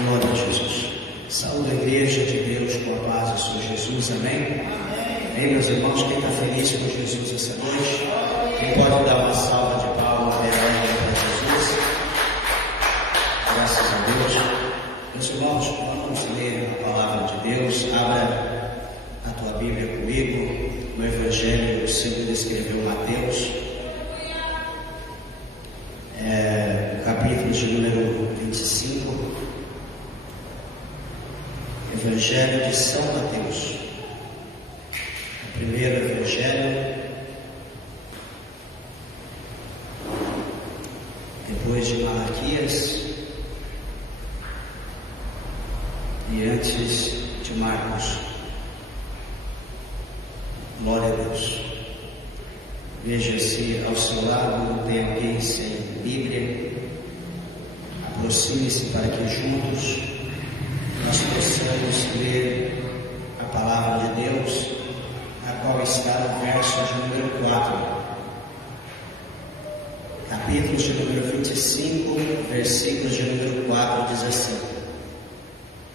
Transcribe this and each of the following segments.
Glória a Jesus. Saúde a igreja de Deus com a paz do Senhor Jesus, amém? Amém, meus irmãos, quem está feliz com Jesus essa noite? Quem pode dar uma salva de palmas para Jesus? Graças a Deus. Meus irmãos, vamos ler a palavra de Deus. Abra a tua Bíblia comigo no Evangelho segundo escreveu Mateus, o capítulo de número 25. Evangelho de São Mateus, o primeiro evangelho, depois de Malaquias e antes de Marcos. Glória a Deus. Veja se ao seu lado não tem alguém sem Bíblia. Aproxime-se para que juntos nós possamos ler a palavra de Deus, a qual está no verso de número 4. Capítulo de número 25, versículos de número 4, diz assim: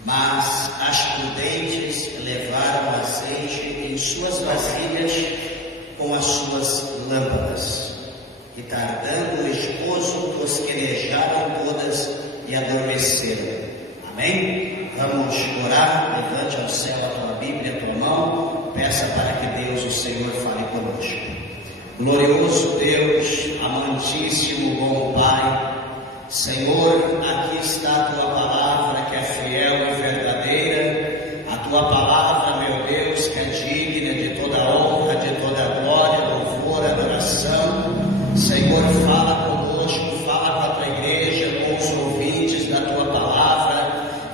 Mas as prudentes levaram azeite em suas vasilhas com as suas lâmpadas, e tardando o esposo, tosquenejaram todas e adormeceram. Amém? Vamos orar. Levante ao céu a tua Bíblia, a tua mão. Peça para que Deus, o Senhor, fale conosco. Glorioso Deus, amantíssimo, bom Pai, Senhor, aqui está a tua palavra que é fiel e verdadeira. A tua palavra, meu Deus, que é digna de toda honra, de toda glória, louvor, adoração. Senhor, fala conosco, fala com a tua igreja, com os ouvintes da tua palavra.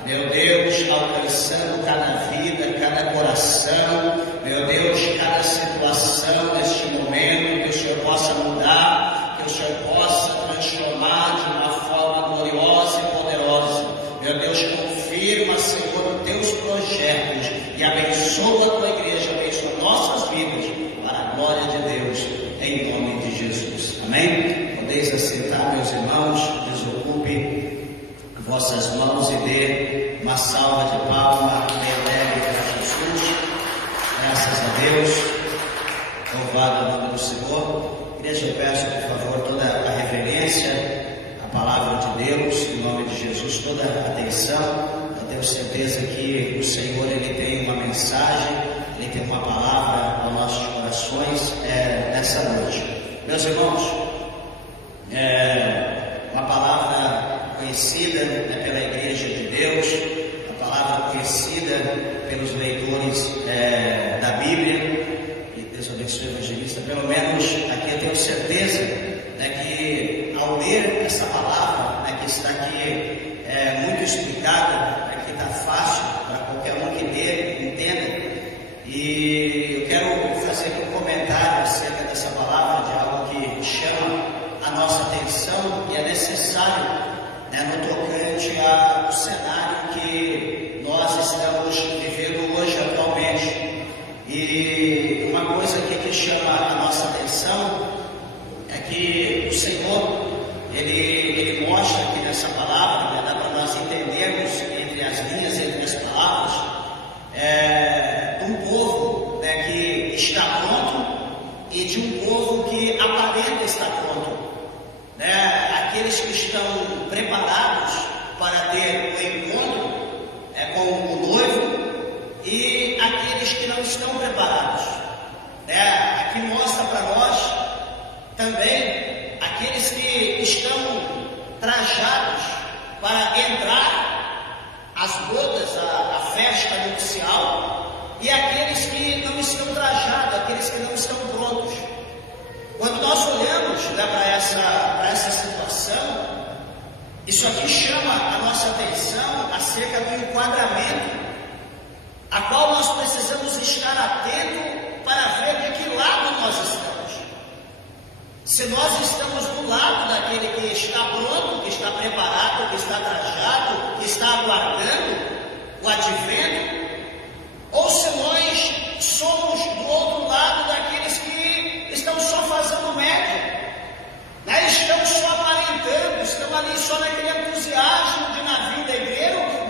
Meu Deus, alcançando cada vida, cada coração, meu Deus, cada situação neste momento, que o Senhor possa mudar, que o Senhor possa transformar de uma forma gloriosa e poderosa. Meu Deus, confirma, Senhor, os teus projetos e abençoa a tua igreja, abençoa nossas vidas, para a glória de Deus, em nome de Jesus. Amém? Podeis assentar, meus irmãos, desocupe vossas mãos e dê uma salva de palmas bem leve para Jesus. Graças a Deus. Louvado o nome do Senhor. Igreja, eu peço, por favor, toda a reverência à palavra de Deus, em nome de Jesus, toda a atenção. Eu tenho certeza que o Senhor, Ele tem uma mensagem, Ele tem uma palavra aos nossos corações nessa noite. Meus irmãos, uma palavra conhecida pela Igreja de Deus, a palavra conhecida pelos leitores da Bíblia, e Deus abençoe o evangelista. Pelo menos aqui eu tenho certeza que ao ler essa palavra, que está aqui muito explicada, que está fácil para qualquer um que lê, entenda, e eu quero fazer um comentário acerca dessa palavra, de algo que chama a nossa atenção e é necessário no tocante ao cenário que nós estamos vivendo hoje atualmente. E uma coisa que chama a nossa atenção é que o Senhor, Ele mostra aqui nessa palavra, dá para nós entendermos entre as linhas, entre as palavras, de um povo que está pronto e de um povo que aparenta estar pronto. Aqueles que estão preparados para ter o encontro com o noivo e aqueles que não estão preparados. Aqui mostra para nós também aqueles que estão trajados para entrar às bodas, à festa nupcial, e aqueles que não estão trajados, aqueles que não estão prontos. Quando nós olhamos para essa situação, isso aqui chama a nossa atenção acerca do enquadramento, a qual nós precisamos estar atentos para ver de que lado nós estamos. Se nós estamos do lado daquele que está pronto, que está preparado, que está trajado, que está aguardando o advento, ou se nós somos do outro lado daqueles que estão só fazendo média, estão só aparentando, estão ali só naquele entusiasmo de navio negreiro,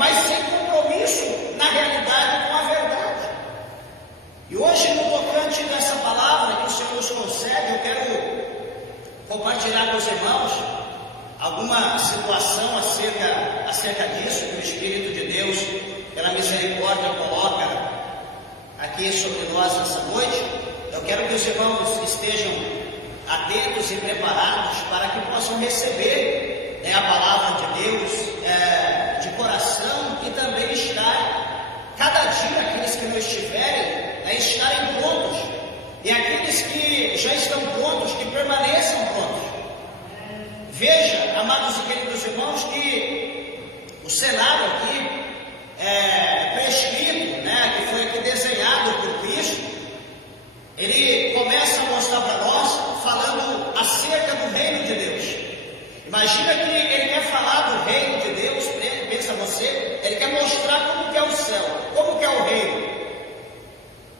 compartilhar com os irmãos alguma situação acerca disso, que o Espírito de Deus, pela misericórdia, coloca aqui sobre nós essa noite. Eu quero que os irmãos estejam atentos e preparados para que possam receber a palavra de Deus de coração e também estar, cada dia, aqueles que não estiverem, estarem prontos, e aqueles que já estão prontos, que permaneçam prontos. Veja, amados e queridos irmãos, que o cenário aqui prescrito, que foi aqui desenhado por Cristo, ele começa a mostrar para nós, falando acerca do reino de Deus. Imagina que ele quer falar do reino de Deus, pensa você, ele quer mostrar como que é o céu, como que é o reino.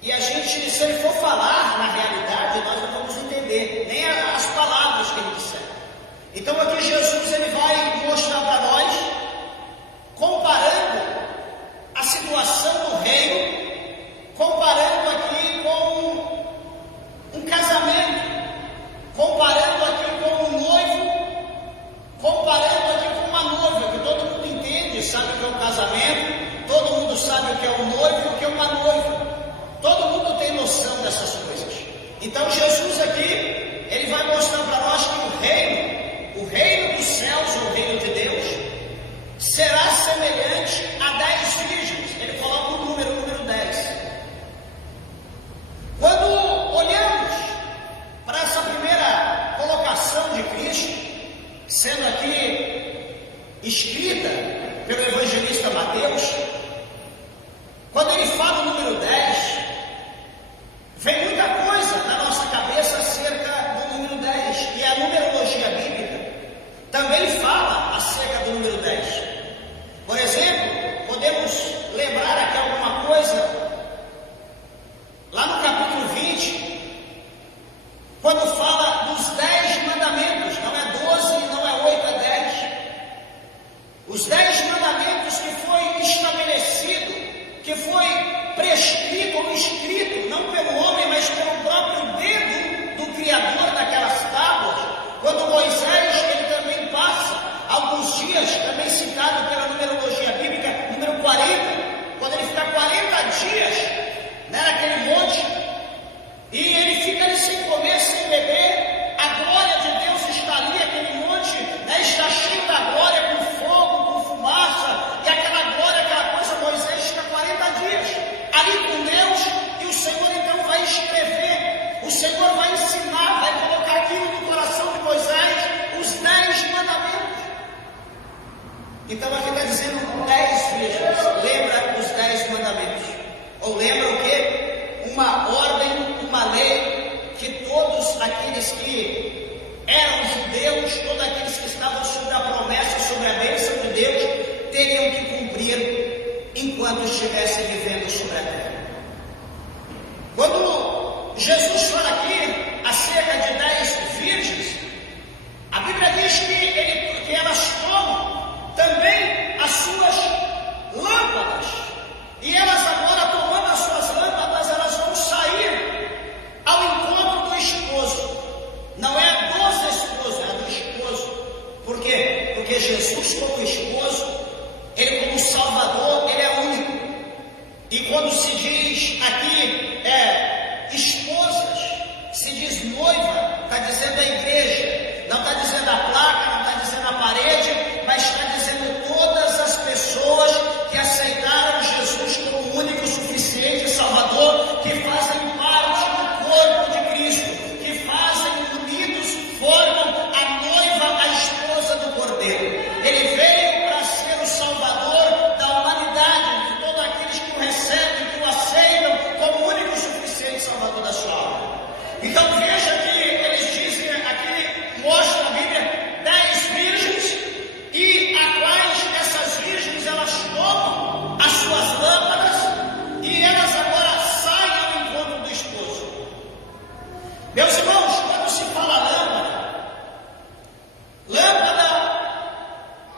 E a gente, se ele for falar na realidade, nós não vamos entender nem as palavras que ele disser. Então aqui Jesus, ele vai mostrar para nós, comparando a situação do reino, comparando aqui com um casamento, comparando aqui com um noivo, comparando aqui com uma noiva, que todo mundo entende, sabe o que é um casamento, todo mundo sabe o que é um noivo e o que é uma noiva. Todo mundo tem noção dessas coisas. Então Jesus aqui, ele vai mostrar para nós que o reino dos céus, o reino de Deus, será semelhante a 10 virgens. Ele coloca o número 10. Quando olhamos para essa primeira colocação de Cristo, sendo aqui escrita pelo evangelista Mateus, quando ele fala o número 10, vem muita coisa na nossa cabeça acerca do número 10, e a numerologia bíblica também fala acerca do número 10. Por exemplo, podemos lembrar aqui alguma coisa lá no capítulo 20, quando fala dos 10 mandamentos, não é 12, não é 8, é 10. Os 10 mandamentos que foi estabelecido, que foi prescrito ou escrito, não pelo homem, mas pelo próprio dedo do Criador daquelas tábuas, quando Moisés, ele também passa alguns dias, também citado pela numerologia bíblica, número 40, quando ele fica 40 dias naquele monte, e ele fica ali sem comer, sem beber, a glória de Deus está ali, aquele monte está cheio da glória, com fogo, com fumaça, e aquela glória, aquela coisa, Moisés fica 40 dias ali com Deus, e o Senhor então vai escrever, o Senhor vai ensinar, vai colocar aquilo no coração de Moisés, os 10 mandamentos. Então aqui está dizendo 10 virgens, lembra os 10 mandamentos, ou lembra o quê? Uma ordem, uma lei, que todos aqueles que eram judeus, todos aqueles que estavam sob a promessa, sobre a bênção de Deus, teriam que cumprir enquanto estivessem vivendo sobre a terra. Quando Jesus fala aqui acerca de 10 virgens, a Bíblia diz que elas tomam também as suas lâmpadas, e elas agora, tomando as suas lâmpadas, elas vão sair ao encontro do esposo. Não é dos esposos, é do esposo. Por quê? Porque Jesus, como esposo, ele como Salvador, ele é único. E quando se diz aqui esposas, se diz noiva, está dizendo a igreja, não está dizendo a placa, não está dizendo a parede, mas está dizendo todas as pessoas que aceitaram Jesus como único, suficiente Salvador, que fazem parte do corpo de Cristo, que fazem unidos, formam a noiva, a esposa do Cordeiro. Ele veio para ser o Salvador da humanidade, de todos aqueles que o recebem, que o aceitam como único, suficiente Salvador da sua alma. Então veja que eles dizem aqui, mostra a Bíblia, 10 virgens, e a quais essas virgens elas tomam as suas lâmpadas, e elas agora saem ao encontro do esposo. Meus irmãos, quando se fala lâmpada,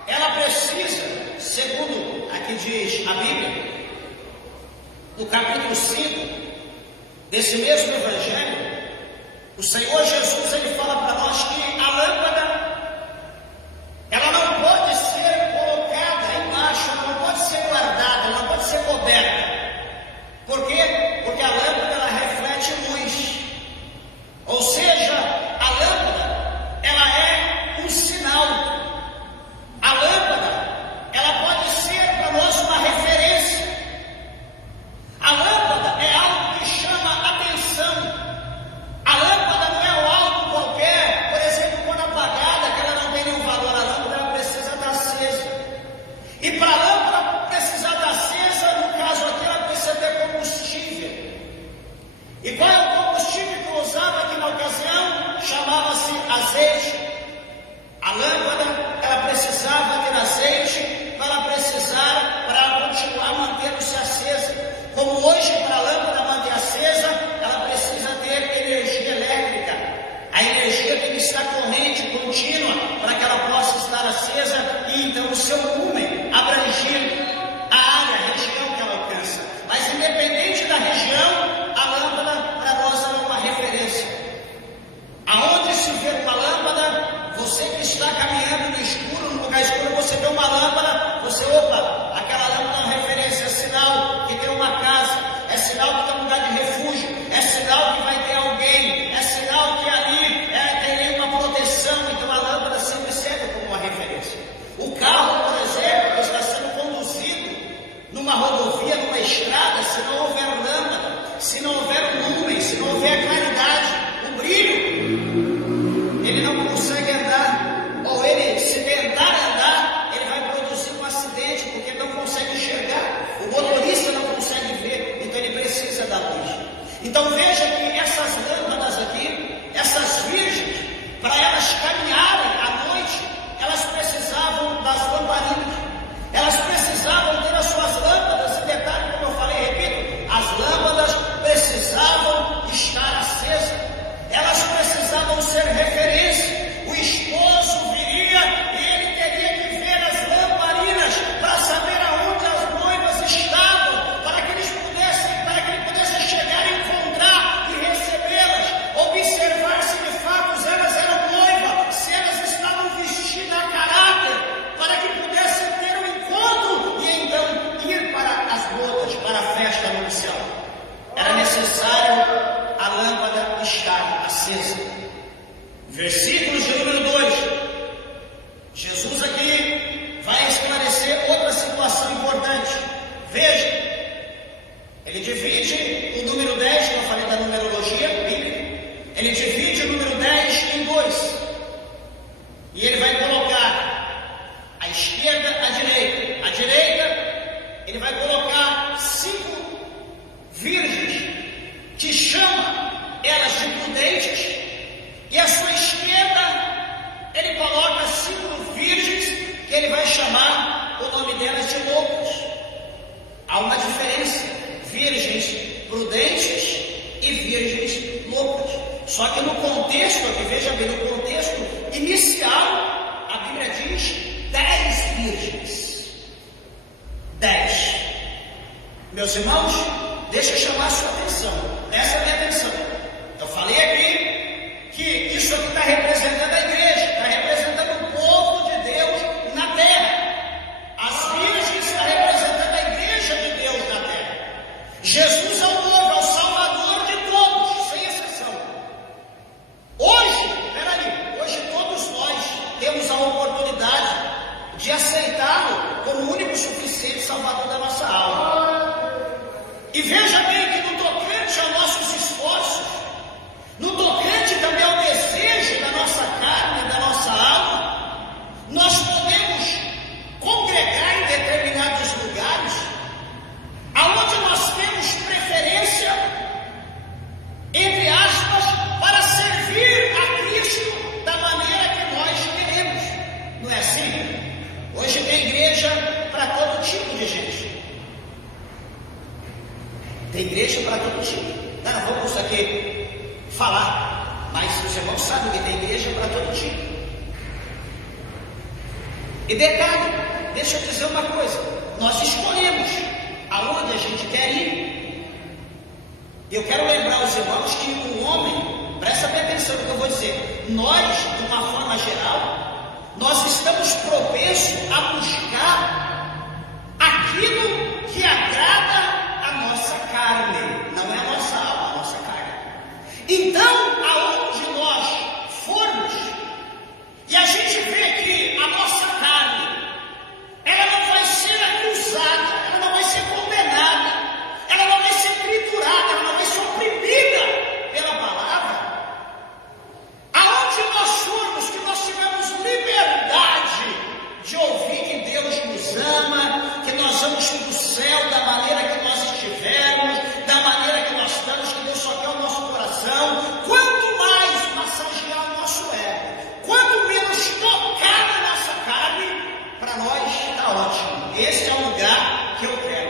ela precisa, segundo aqui diz a Bíblia, no capítulo 5 desse mesmo evangelho, o Senhor Jesus, ele fala para nós que a lâmpada, ela não pode ser colocada embaixo, ela não pode ser guardada, ela não pode ser coberta. Por quê? Porque a lâmpada, ela reflete luz. Ou seja, a lâmpada, ela é um sinal. A lâmpada, ela pode ser para nós uma referência. A lâmpada é algo que chama atenção. A lâmpada não é algo qualquer, por exemplo, quando apagada, que ela não tem nenhum valor. A lâmpada, ela precisa estar acesa. E para a lâmpada precisar estar acesa, no caso aqui, ela precisa ter combustível. E qual é o combustível que eu usava aqui na ocasião? Chamava-se azeite. A lâmpada, ela precisava ter azeite para continuar mantendo-se acesa. Como hoje, para a lâmpada manter acesa, ela precisa ter energia elétrica. A energia tem que estar corrente, contínua, para que ela possa estar acesa e então o seu lumen abrangir a área, a região que ela alcança. Mas independente da região, a lâmpada para nós é uma referência. Aonde se vê uma lâmpada, você que está caminhando no escuro, no lugar escuro, você vê uma lâmpada, você, opa, aquela lâmpada é uma referência, é sinal que tem uma casa, é sinal que tem um lugar de refúgio, é sinal que vai ter alguém, é sinal que ali tem uma proteção. Então a lâmpada sempre serve como uma referência. O carro, por exemplo, está sendo conduzido numa rodovia, numa estrada, se não houver lâmpada, se não houver lumen, se não houver claridade, o brilho, ele não consegue andar, ou ele, se tentar andar, ele vai produzir um acidente, porque ele não consegue enxergar, o motorista não consegue ver, então ele precisa da luz. Então veja que essas lâmpadas aqui, essas virgens, para elas caminharem à noite, elas precisavam das lamparinas, elas precisavam ter as suas lâmpadas, e detalhe, como eu falei, repito, as lâmpadas precisavam estar acesas, elas precisavam ser referência. O esposo viria e ele teria que ver as lamparinas para saber aonde as noivas estavam, para que ele pudesse chegar e encontrar e recebê-las, observar se de fato elas eram noivas, se elas estavam vestidas a caráter, para que pudesse ter um encontro e então ir para as bodas, para a festa nupcial. Era necessário a lâmpada estar acesa. Versículos de número 2. Jesus aqui vai esclarecer outra situação importante. Veja, ele divide o número 10, que eu falei da numerologia bíblica, ele divide o número 10 em 2. E ele vai colocar a esquerda, a direita. A direita, ele vai colocar 5 virgens, que chama elas de prudentes, e a sua esquerda, ele coloca 5 virgens, que ele vai chamar o nome delas de loucas. Há uma diferença: virgens prudentes e virgens loucas. Só que no contexto aqui, veja bem, no contexto inicial, a Bíblia diz 10 virgens. 10. Meus irmãos, deixa eu chamar a sua atenção. Presta a minha atenção. Eu falei aqui que isso aqui está representando a igreja, está representando o povo de Deus na terra. As virgens estão representando a igreja de Deus na terra. Jesus é o noivo, é o salvador de todos, sem exceção. Hoje todos nós temos a oportunidade de aceitá-lo como o único e suficiente salvador da nossa alma. E veja bem que no tocante aos nossos esforços, no tocante também ao desejo da nossa carne, da nossa alma, nós podemos congregar em determinados lugares, aonde nós temos preferência, entre aspas, para servir a Cristo da maneira que nós queremos. Não é assim? Hoje tem igreja para todo tipo de gente. Tem igreja para todo tipo. Não vamos aqui falar, mas os irmãos sabem que tem igreja para todo tipo. E detalhe, deixa eu dizer uma coisa: nós escolhemos aonde a gente quer ir. Eu quero lembrar os irmãos que o homem, presta bem atenção no que eu vou dizer. Nós, de uma forma geral, nós estamos propensos a buscar aquilo que agrada a nossa carne, não é a nossa alma, a nossa carne. Então, aonde nós formos, e a gente vê que a nossa carne, ela não vai ser acusada, ela não vai ser condenada, ela não vai ser triturada, ela não vai ser oprimida pela palavra. Aonde nós formos, que nós tivemos liberdade de ouvir que Deus nos ama, que nós vamos para o céu da maneira que nós estivermos, da maneira que nós estamos, que Deus só quer o nosso coração. Quanto mais massagear o nosso ego, quanto menos tocar na nossa carne, para nós está ótimo. Esse é o lugar que eu quero.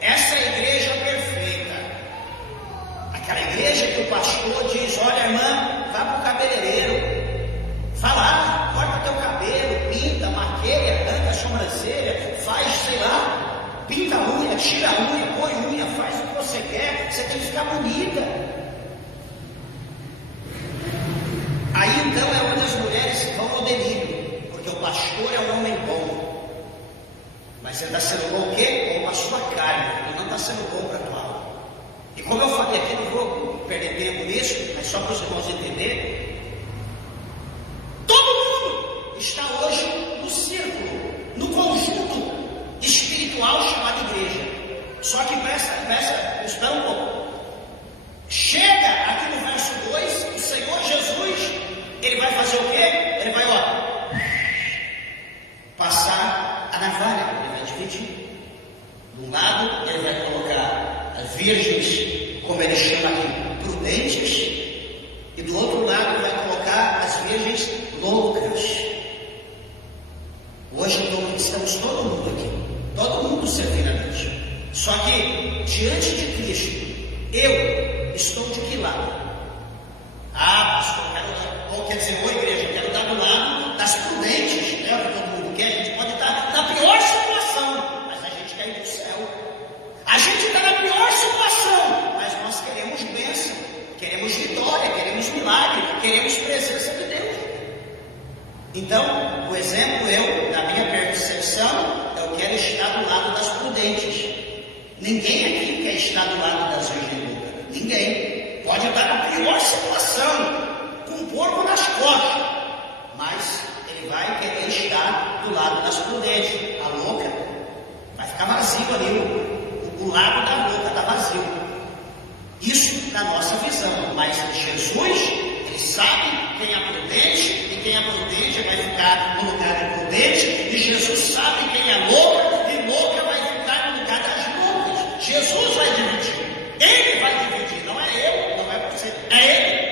Essa é a igreja perfeita. Aquela igreja que o pastor diz: olha, irmã, vá para o cabeleireiro, vá lá, corta teu cabelo, pinta, maqueia, arranca a sobrancelha, faz, sei lá, pinta a unha, tira a unha, põe unha, faz o que você quer, você tem que ficar bonita. Aí então é onde as mulheres vão no delírio, porque o pastor é um homem bom. Mas ele está sendo bom o quê? Bom para a sua carne, ele não está sendo bom para a tua alma. E como eu falei aqui, não vou perder tempo nisso, mas só para os irmãos entenderem, todo mundo está hoje no círculo, no conjunto espiritual chamado igreja. Só que espera um pouco. Chega aqui no verso 2, o Senhor Jesus, ele vai fazer o quê? Ele vai, passar a navalha, ele vai dividir. De um lado, ele vai colocar as virgens, como ele chama aqui, prudentes, e do outro lado, ele vai colocar as virgens loucas. Hoje estamos todo mundo aqui, todo mundo servindo a Deus. Só que, diante de Cristo, eu estou de que lado? Pastor, quer dizer, igreja, eu quero estar do lado das prudentes, né? O que todo mundo quer. A gente pode estar na pior situação, mas a gente quer ir para o céu. A gente está na pior situação, mas nós queremos bênção, queremos vitória, queremos milagre, queremos presença de Deus. Então, por exemplo, na minha percepção, eu quero estar do lado das prudentes. Ninguém aqui quer estar do lado das virgens loucas. Ninguém. Pode estar na pior situação, com um porco nas costas, mas ele vai querer estar do lado das prudentes. A louca vai ficar vazio ali, o lado da louca está vazio. Isso na nossa visão, mas Jesus, ele sabe quem é prudente, e quem é prudente vai ficar no lugar de prudente, e Jesus sabe quem é louca, e louca vai ficar no lugar das loucas. Jesus vai dividir, ele vai dividir, não é eu, não é você, é ele.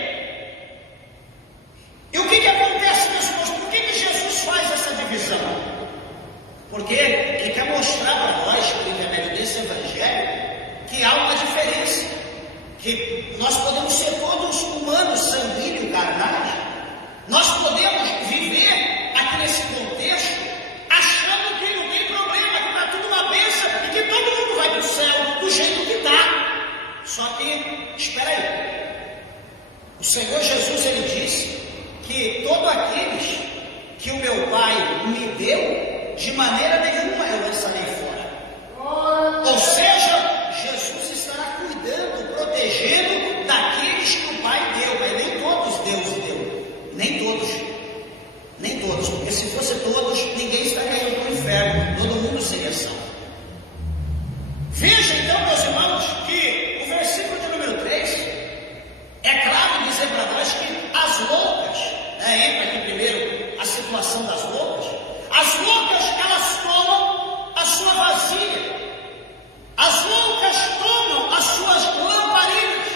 E o que acontece, meus irmãos? Por que Jesus faz essa divisão? Porque ele quer mostrar para nós, por intermédio desse evangelho, que há uma diferença, que nós podemos ser todos humanos, sanguíneos, carnais, nós podemos viver aqui nesse contexto, achando que não tem problema, que está tudo uma bênção, e que todo mundo vai para o céu do jeito que está. Só que, espera aí, o Senhor Jesus, ele disse que todos aqueles que o meu Pai me deu, de maneira nenhuma eu lançarei fora. Ou seja, Jesus estará cuidando, protegendo daqueles que o Pai deu, mas nem todos Deus deu. Nem todos. Nem todos, porque se fosse todos, ninguém estaria indo para o inferno, todo mundo seria salvo. Veja então, meus irmãos, que o versículo de número 3 é claro dizer para nós que as loucas, entra aqui primeiro a situação das loucas. As loucas, elas tomam a sua vasilha, as loucas tomam as suas lamparinas,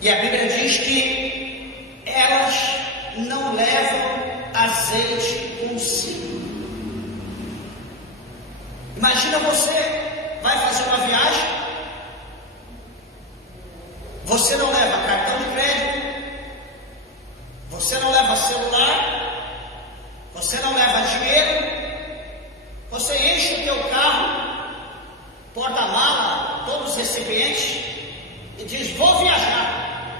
e a Bíblia diz que elas não levam azeite consigo. Imagina você vai fazer uma viagem, você não leva cartão de crédito, você não leva celular, você não leva dinheiro, você enche o teu carro, porta-mala, todos os recipientes, e diz: vou viajar,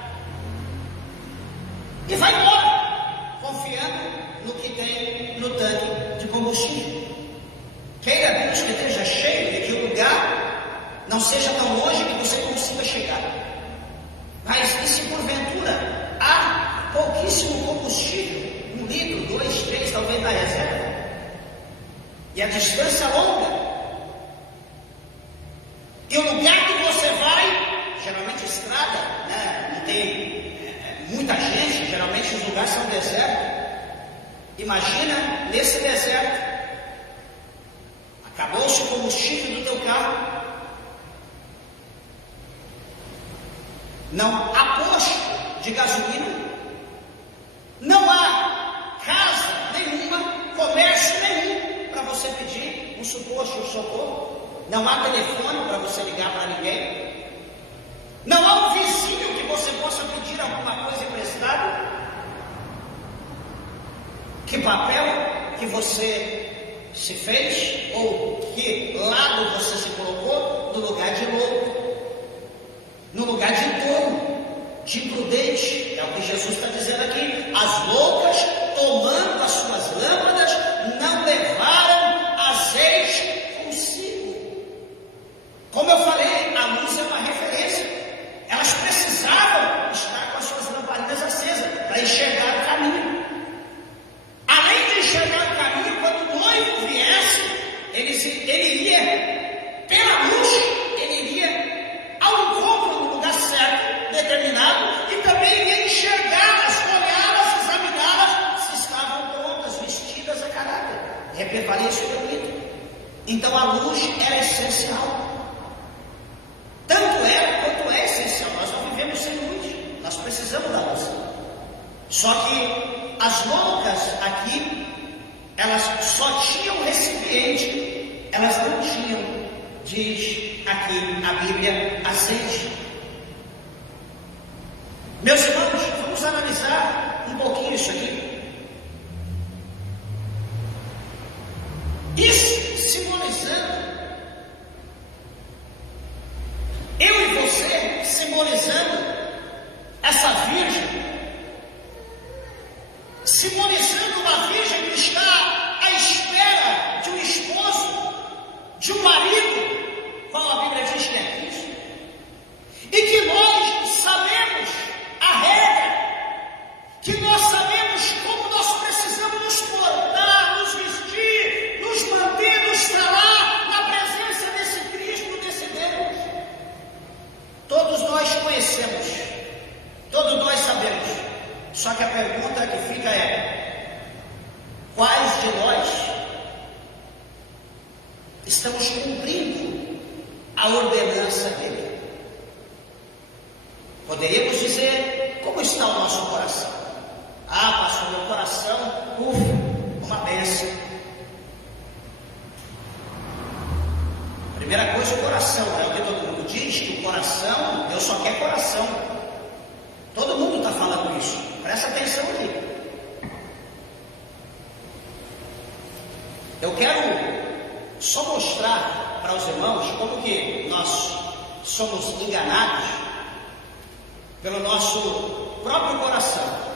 e vai embora, confiando no que tem no tanque de combustível. Queira Deus que esteja cheio e que o lugar não seja tão longe que você consiga chegar. Mas e se porventura há pouquíssimo combustível, 1 litro, 2, 3, talvez na reserva, e a distância é longa, e o lugar que você vai, geralmente estrada, né? Não tem muita gente, geralmente os lugares são desertos. Imagina nesse deserto, acabou-se o combustível do teu carro, não há posto de gasolina, não há casa nenhuma, comércio nenhum para você pedir um socorro, não há telefone para você ligar para ninguém, não há um vizinho que você possa pedir alguma coisa emprestada. Que papel que você se fez, ou que lado você se colocou? No lugar de louco, no lugar de tolo, de imprudente. É o que Jesus está dizendo aqui. As loucas, tomando as suas lâmpadas, não levaram azeite consigo. Como eu falei, a luz é uma referência. Elas precisavam estar com as suas lamparinas acesas para enxergar o caminho. Além de enxergar o caminho, quando o noivo viesse, ele iria pela luz, ele iria ao encontro no lugar certo, determinado, e também iria enxergá-las, olhá-las, examiná-las, se estavam prontas, vestidas a caráter. Repare isso, bonito. Então a luz era essencial. Tanto era quanto é essencial. Nós não vivemos sem luz, nós precisamos da luz. Só que as loucas aqui, elas só tinham recipiente, elas não tinham, diz aqui a Bíblia, azeite. Meus irmãos, vamos analisar um pouquinho isso aqui. Isso simbolizando, eu e você simbolizando essa virgem, simbolizando uma virgem que está à espera de um esposo, de um marido, como a Bíblia diz que é Cristo, e que nós sabemos a regra, que nós sabemos como nós precisamos nos portar, nos vestir, nos manter, nos falar na presença desse Cristo, desse Deus. Todos nós conhecemos, todos nós sabemos. Só que a pergunta que fica é: quais de nós estamos cumprindo a ordenança dele? Poderíamos dizer: como está o nosso coração? Ah, pastor, meu coração, uma bênção. Primeira coisa, o coração, é o que todo mundo diz, que o coração, Deus só quer coração. Todo mundo está falando isso. Presta atenção aqui. Eu quero só mostrar para os irmãos como que nós somos enganados pelo nosso próprio coração.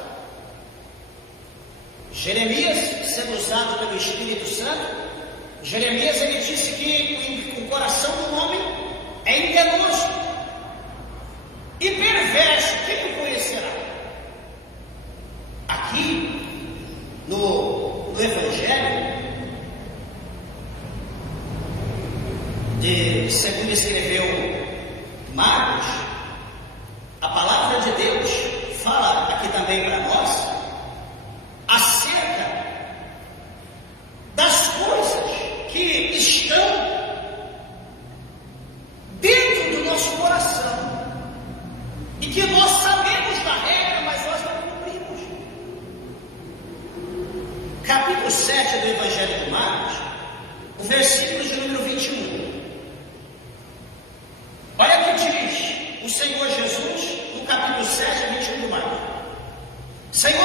Jeremias, sendo usado pelo Espírito Santo, Jeremias ele disse que o coração do homem é enganoso e perverso. Quem o conhecerá? Aqui no Evangelho, segundo escreveu Marcos, a palavra de Deus fala aqui também para nós acerca das coisas que estão dentro do nosso coração e que nós sabemos da regra, mas nós não cumprimos. Capítulo 7 do Evangelho de Marcos, o versículo de número 21. Olha o que diz o Senhor Jesus no capítulo 7, 21 de Marcos. Senhor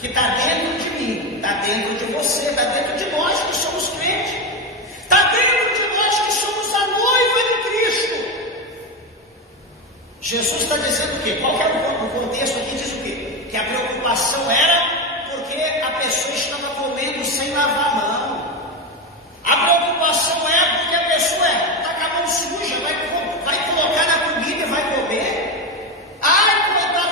que está dentro de mim, está dentro de você, está dentro de nós que somos crentes, está dentro de nós que somos a noiva de Cristo. Jesus está dizendo o quê? Qual que é o contexto aqui? Diz o quê? Que a preocupação era porque a pessoa estava comendo sem lavar a mão. A preocupação é porque a pessoa está com a mão suja, vai colocar na comida e vai comer.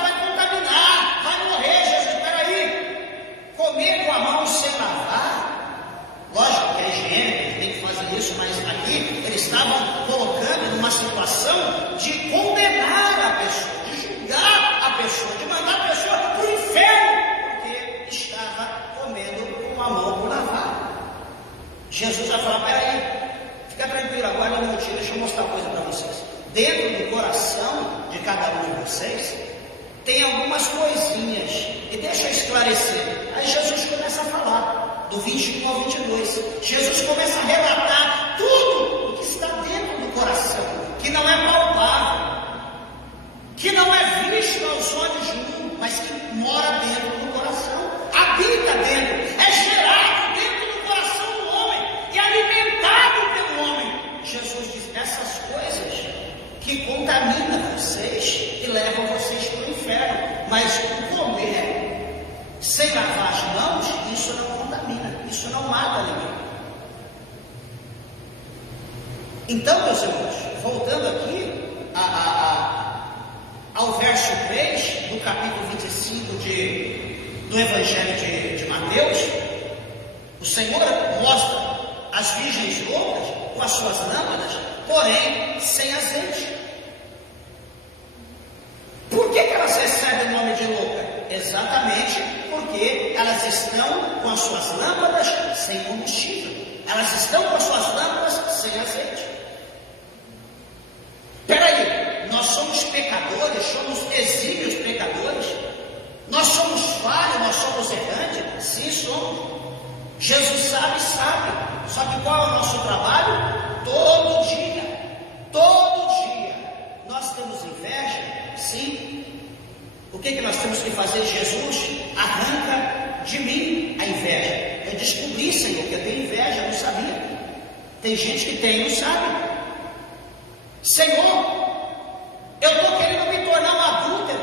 Vai contaminar, vai morrer. Jesus, peraí, comer com a mão sem lavar? Lógico que é higiene, tem que fazer isso, mas aqui eles estavam colocando numa situação de condenar a pessoa, de julgar a pessoa, de mandar a pessoa para o inferno, porque estava comendo com a mão por lavar. Jesus vai falar, peraí, fica tranquilo, agora um minutinho, deixa eu mostrar uma coisa para vocês. Dentro do coração de cada um de vocês, tem algumas coisinhas, e deixa eu esclarecer. Aí Jesus começa a falar, do 21 ao 22. Jesus começa a relatar tudo o que está dentro do coração, que não é palpável, que não é visto aos olhos de um, mas que mora dentro do coração, habita dentro, é gerado dentro do coração do homem, e alimentado pelo homem. Jesus diz, essas coisas que contaminam vocês e levam vocês para o inferno, mas o comer sem lavar as mãos, isso não contamina, isso não mata ninguém. Então, meus irmãos, voltando aqui ao verso 3 do capítulo 25 do Evangelho de Mateus, o Senhor mostra as virgens loucas com as suas lâmpadas, porém sem azeite. Por que elas recebem o nome de louca? Exatamente porque elas estão com as suas lâmpadas sem combustível, elas estão com as suas lâmpadas sem azeite. Peraí, nós somos pecadores, somos exímios pecadores, nós somos falhos, nós somos errantes? Sim, somos. Jesus sabe, só que qual é o nosso trabalho? Todo dia nós temos inveja? Sim. O que nós temos que fazer? Jesus, arranca de mim a inveja. Eu descobri, Senhor, que eu tenho inveja, eu não sabia. Tem gente que tem e não sabe. Senhor, eu estou querendo me tornar um adúltero.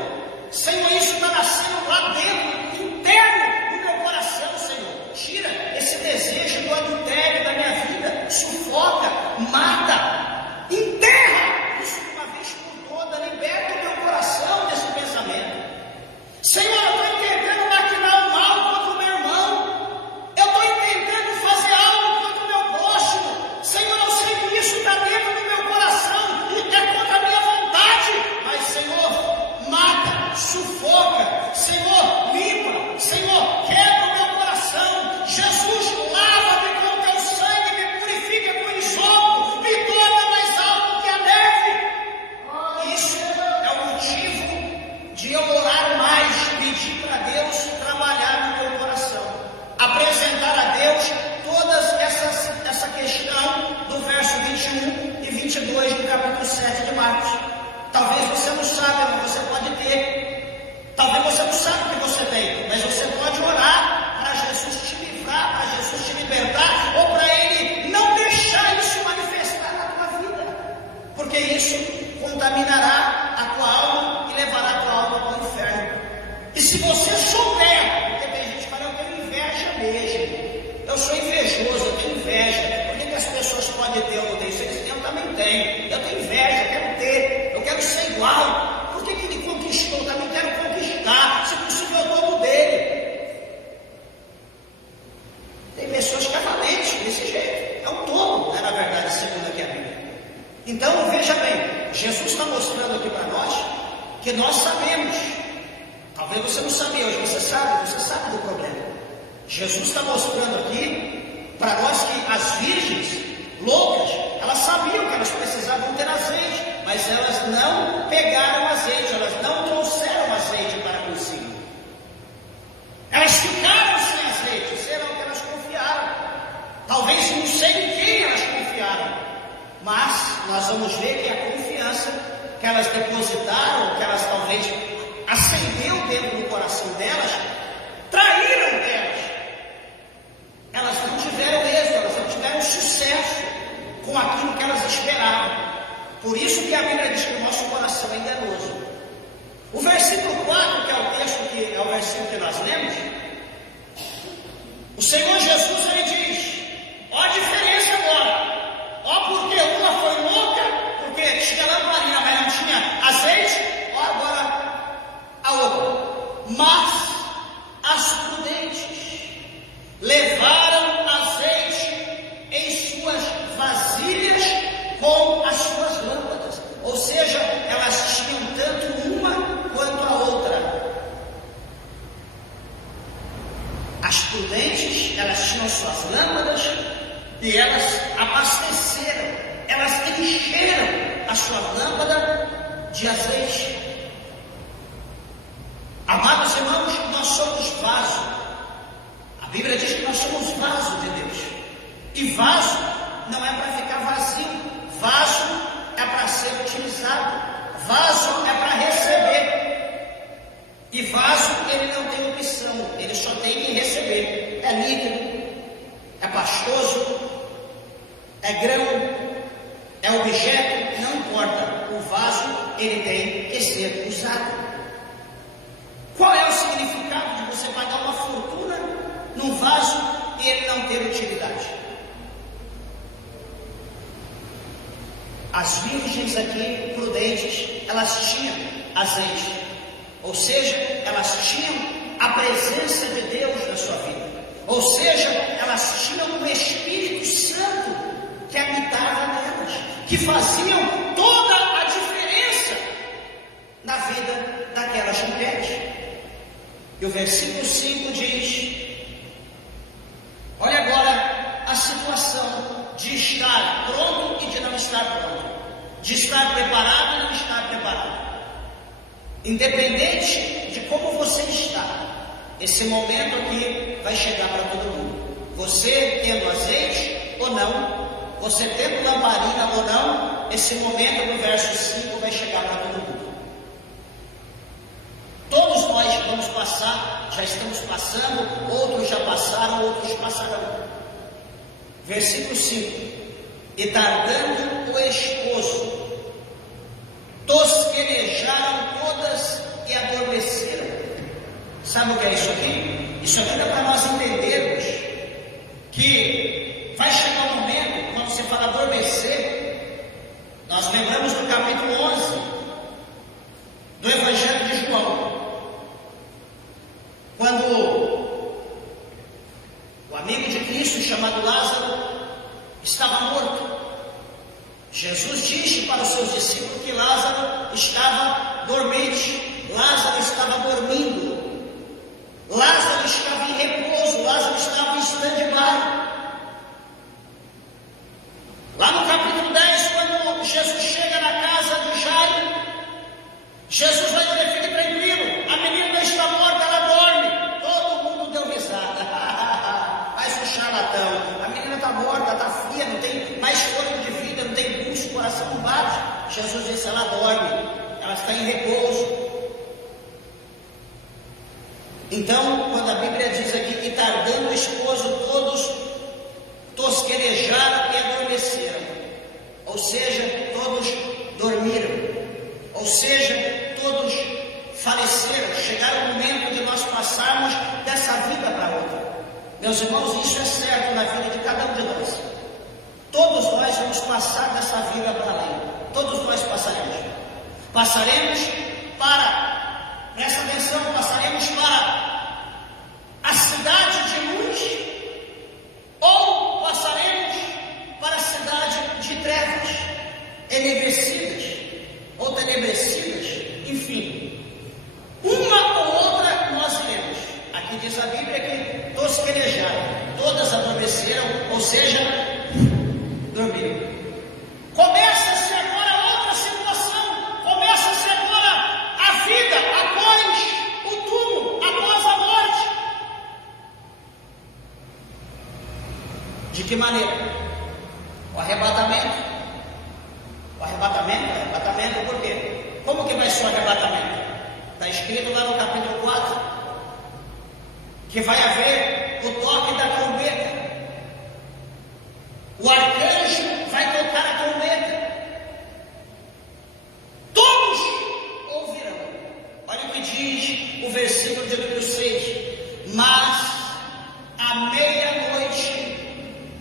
Senhor, isso está nascendo lá dentro, interno do meu coração, Senhor. Tira esse desejo do adultério da minha vida, sufoca, mata, enterra isso de uma vez por toda, liberta o meu coração desse pensamento. Senhor, eu estou tentando maquinar o mal contra o meu irmão, eu estou tentando fazer algo contra o meu próximo. Senhor, eu sei que isso está dentro do meu coração e é contra a minha vontade, mas Senhor, mata, sufoca, Senhor, limpa, Senhor, quebra o meu coração. Jesus, lava-me com teu sangue, me purifica com isopo, me torna mais alto que a neve. Isso é o motivo de eu orar mais, pedir para Deus trabalhar no meu coração, apresentar a Deus todas essa questão do verso 21 e 22 do capítulo 7 de Marcos. Talvez você não saiba, mas você pode ter. Talvez você não saiba o que você tem, mas você pode orar para Jesus te livrar, para Jesus te libertar, ou para Ele não deixar isso manifestar na tua vida, porque isso contaminará a tua alma e levará a tua alma para o inferno. E se você souber, porque tem gente que fala, eu tenho inveja mesmo, eu sou invejoso, eu tenho inveja. Por que as pessoas podem ter ou não ter? Eu também tenho. Eu tenho inveja, eu quero ter, eu quero ser igual. Por que ele conquistou? Eu também quero conquistar. Se possível, eu tomo dele. Tem pessoas que é valente desse jeito. É um tolo, né, na verdade, segundo aqui a Bíblia. Então, veja bem, Jesus está mostrando aqui para nós que nós sabemos. Talvez você não sabia, hoje você sabe do problema. Jesus está mostrando aqui para nós que as virgens loucas, elas sabiam que elas precisavam ter azeite, mas elas não pegaram azeite, elas não trouxeram azeite para consigo. Elas ficaram sem azeite, será que elas confiaram. Talvez não sei em quem elas confiaram, mas nós vamos ver que a confiança que elas depositaram, que elas talvez acendeu dentro do coração delas, traiu Por isso que a Bíblia diz que o nosso coração é enganoso. O versículo 4, que é o texto que é o versículo que nós lemos, o Senhor Jesus ele diz: ó a diferença agora, ó porque uma foi louca, porque tinha lamparina, mas não tinha azeite, ó agora a outra. Mas as prudentes levaram azeite em suas vasilhas com as suas lâmpadas, ou seja, elas tinham tanto uma quanto a outra. As prudentes, elas tinham suas lâmpadas e elas abasteceram, elas encheram a sua lâmpada de azeite. Amados irmãos, nós somos vaso. A Bíblia diz que nós somos vaso de Deus. E vaso não é para ficar vazio. Vaso é para ser utilizado. Vaso é para receber. E vaso, ele não tem opção, ele só tem que receber. É líquido, é pastoso, é grão, é objeto, não importa. O vaso, ele tem que ser usado. Qual é o significado de você pagar uma fortuna num vaso e ele não ter utilidade? As virgens aqui, prudentes, elas tinham azeite, ou seja, elas tinham a presença de Deus na sua vida, ou seja, elas tinham o Espírito Santo que habitava nelas, que faziam toda a diferença na vida daquelas mulheres. E o versículo 5 diz: olha agora a situação de estar pronto e de não estar pronto, de estar preparado e não estar preparado. Independente de como você está, esse momento aqui vai chegar para todo mundo. Você tendo azeite ou não, você tendo lamparina ou não, esse momento no verso 5 vai chegar para todo mundo. Todos nós vamos passar, já estamos passando, outros já passaram, outros passarão. Versículo 5: e tardando o esposo, tosquenejaram todas e adormeceram. Sabe o que é isso aqui? Isso aqui é para nós entendermos que vai chegar um momento, quando você fala adormecer, nós lembramos do capítulo 11 do Evangelho de João, quando o amigo de Cristo chamado Lázaro estava morto. Jesus disse para os seus discípulos que Lázaro estava dormente, Lázaro estava dormindo, Lázaro estava em repouso, Lázaro estava em stand-by. Lá no capítulo 10, quando Jesus chega na casa de Jairo, Jesus vai dizer: fique tranquilo, a menina está morta, ela dorme. Todo mundo deu risada. Faz um charlatão, a menina está morta, está fria, não tem mais fôlego de vida, não tem pulso, o coração não bate. Jesus disse: ela dorme, ela está em repouso. Então, quando a Bíblia diz aqui que tardando o esposo, todos tosquenejaram e adormeceram, ou seja, todos dormiram, ou seja, todos faleceram. Chegaram o momento de nós passarmos dessa vida para outra. Meus irmãos, isso é certo na vida de cada um de nós. Todos nós vamos passar dessa vida para além. Todos nós passaremos. Passaremos para, presta atenção, passaremos para a cidade de luz, ou passaremos para a cidade de trevas, enebrecidas ou tenebrecidas, enfim. Uma ou outra nós iremos. Aqui diz a Bíblia que tosquenejaram, todas adormeceram, ou seja, dormiram. Começa-se agora outra situação, começa-se agora a vida após o túmulo, após a morte. De que maneira? O arrebatamento. O arrebatamento por quê? Como que vai ser o arrebatamento? Está escrito lá no capítulo 4 que vai haver o toque da trombeta. O arcanjo vai tocar a trombeta. que diz o versículo de número 6. Mas à meia-noite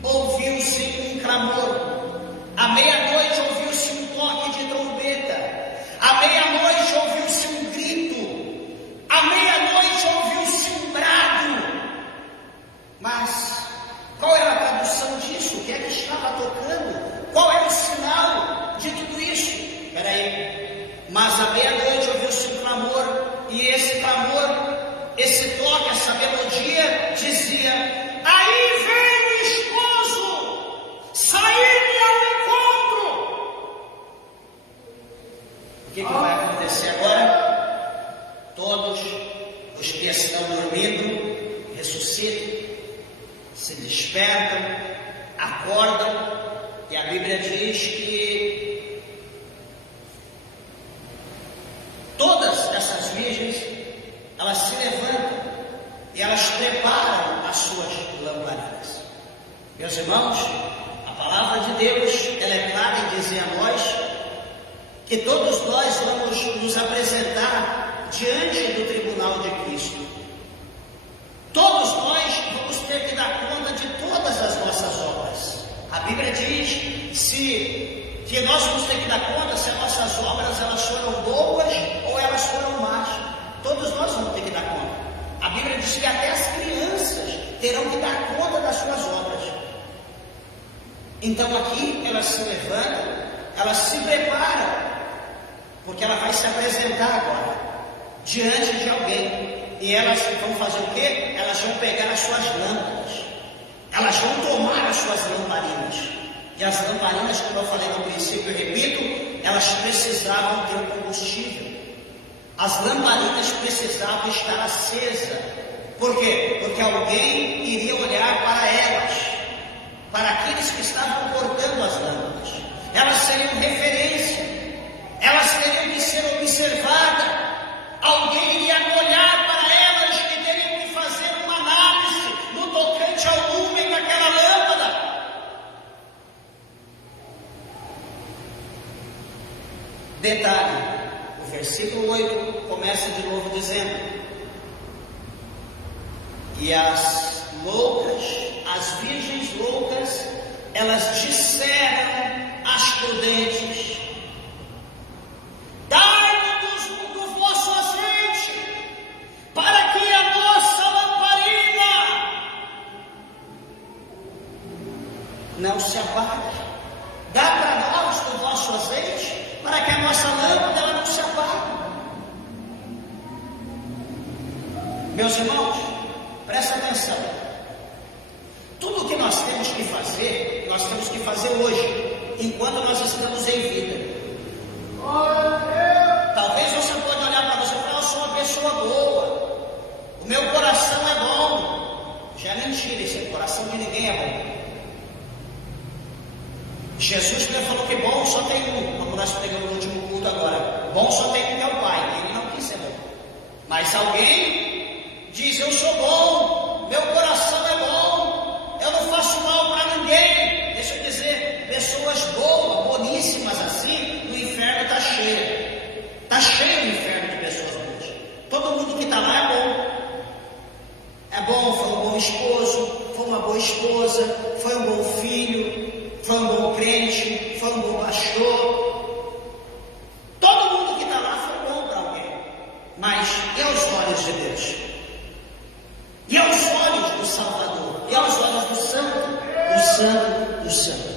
ouviu-se um clamor, à meia-noite ouviu-se um toque de trombeta, à meia-noite ouviu-se um grito, à meia-noite ouviu-se um brado. Mas qual era a tradução disso? O que é que estava tocando? Qual era o sinal de tudo isso? Espera aí. Mas à meia-noite ouviu-se um clamor, e esse clamor, esse toque, essa melodia dizia: aí vem o esposo, saí-me ao encontro. O que vai acontecer agora? Todos os que estão dormindo ressuscitam, se despertam, acordam, e a Bíblia diz que todas essas virgens, elas se levantam e elas preparam as suas lamparinas. Meus irmãos, a palavra de Deus, ela é clara em dizer a nós que todos nós vamos nos apresentar diante do tribunal de Cristo. Todos nós vamos ter que dar conta de todas as nossas obras. A Bíblia diz que nós vamos ter que dar conta se as nossas obras elas foram boas ou elas foram más. Todos nós vamos ter que dar conta. A Bíblia diz que até as crianças terão que dar conta das suas obras. Então aqui elas se levantam, elas se preparam, porque ela vai se apresentar agora diante de alguém. E elas vão fazer o quê? Elas vão pegar as suas lâmpadas, elas vão tomar as suas lamparinas. E as lamparinas, como eu falei no princípio, eu repito, elas precisavam ter combustível. As lamparinas precisavam estar acesas. Por quê? Porque alguém iria olhar para elas, para aqueles que estavam portando as lâmpadas. Elas seriam referência, elas teriam que ser observadas. Alguém iria olhar para elas e teriam que fazer uma análise no tocante ao lumen daquela lâmpada. Detalhe, o versículo 8 começa de novo dizendo: e as loucas, as virgens loucas, elas disseram às prudentes: dai-nos do vosso azeite, para que a nossa lamparina não se apague. Dá para nós do vosso azeite, para que a nossa lâmpada ela não se apague. Meus irmãos, presta atenção. Tudo o que nós temos que fazer hoje, enquanto nós estamos em vida. Talvez você pode olhar para você e falar: eu sou uma pessoa boa, o meu coração é bom. Já é mentira, esse coração de ninguém é bom. Jesus já falou que bom só tem um, como nós pregamos no último culto agora. Bom só tem um, que é o Pai, ele não quis ser bom. Mas alguém diz: eu sou bom, meu coração é bom, eu não faço mal para ninguém. Deixa eu dizer, pessoas boas, boníssimas assim, no inferno está cheio. Está cheio o inferno de pessoas boas. Todo mundo que está lá é bom. É bom, foi um bom esposo, foi uma boa esposa, foi um bom filho, foi um bom crente, foi um bom pastor. Todo mundo que está lá foi bom para alguém. Mas e aos olhos de Deus? E aos olhos do Salvador? E aos olhos do Santo? Do Santo, do Santo.